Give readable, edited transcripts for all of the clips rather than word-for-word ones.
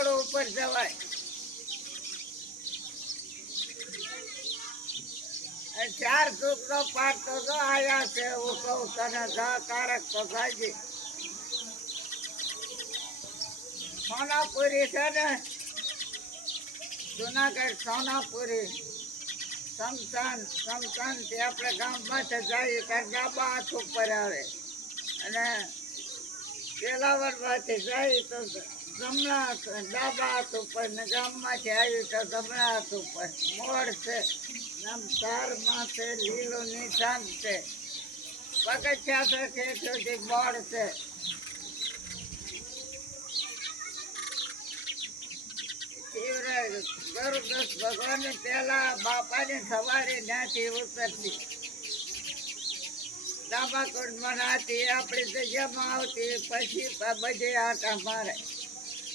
ચોકડો ઉપર જવાય. ચાર સુખનો પાઠ તો જો આયા છે. હું કહું તને જા તારક તો જાજી. સોનાપુરી છે ને, જુનાગઢ સોનાપુરી સમસાન થી આપણે ગામમાંથી જઈએ ત્યારે ડાબા હાથ ઉપર આવે અને વેલાવરમાંથી જાય તો જમણા ડાબા હાથ ઉપર ને ગામમાંથી આવ્યું તો જમણા હાથ ઉપર મોડ છે. આમ ધારમાં છે, લીલું નિશાન છે, પગથિયા છે, સુધી બોર્ડ છે. ગરુદસ ભગવાન પેલા બાપાની સવારે ત્યાંથી ઉતરતી ડાબા કુંડમાં નાતી આપણી જગ્યામાં આવતી. પછી બધે આટા મારે,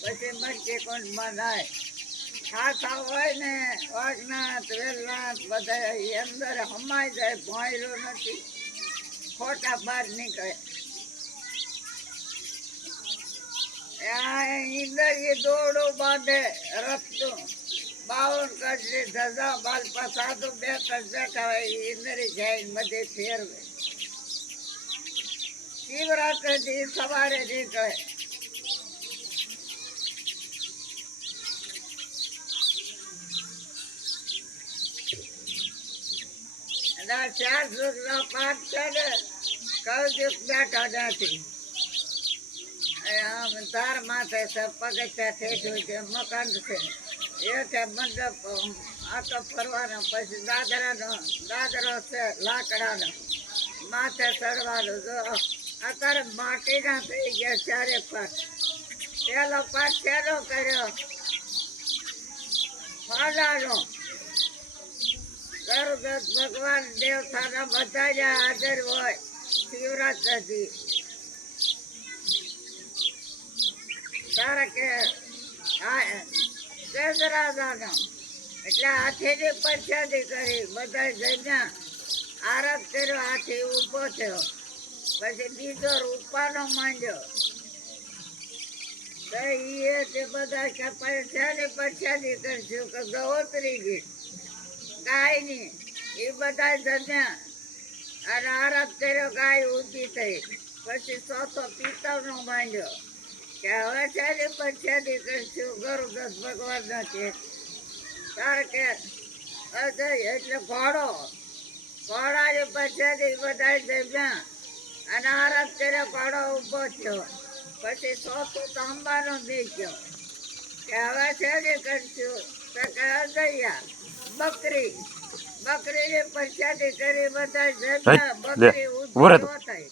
પછી મટકી કુંડમાં નાય. ખાસા હોય ને વાઘનાથ વેલનાથ બધા અંદર હમાઈ જાય. ભોંયરું નથી, ખોટા બહાર નીકળે. ઈંદર એ દોડું બાંધે રસ્તું 52 કજરી ધજા બાલપા સાધુ બે બેઠા હોય. ઈંદરી જાય બધે ફેરવે. શિવરાત્રી સવારે નીકળે. ચાર સુખનો પાઠ છે ને, કવદીપ બેઠા નથી. આમ તાર માથે છે, પગથિયા ઠેઠું છે, મકાન છે, એ છે મંડપ. આટો ફરવાનો, પછી દાદરો છે લાકડાનો, માથે ચડવાનું. જો અત્યારે માટીના થઈ ગયા ચારે પાઠ. પેલો પાઠ શેનો કર્યો? ફાડાનો. ગરુદત્ત ભગવાન દેવતાના બધા જ હાજર હોય શિવરાત્રી. તારે કે ગજરાદાનો એટલે હાથીની પરસાદી કરી. બધા જમ્યા, આરત કર્યો, હાથી ઊભો થયો. પછી બીજો રૂપાનો માંડ્યો. તે બધા શાની પરસાદી કરશું કે ગવોતરી ગઈ ગાયની. એ બધા જમ્યા અને આરત કર્યો, ગાય ઊભી થઈ. પછી ચોથો પિત્તળનો માંડ્યો કે હવે શાની પરસાદી કરશું ગરુદત્ત ભગવાન નથી. તારે કે એટલે ઘોડાની પરસાદી બધા જમ્યા અને આરત કર્યો, ઘોડો ઊભો થયો. પછી ચોથું તાંબાનો બેસ્યો કે હવે શેની કરશું તો કે અદૈયા બકરીની પરસાદી કરી. બધા જમ્યા, બકરી ઊભી થઈ.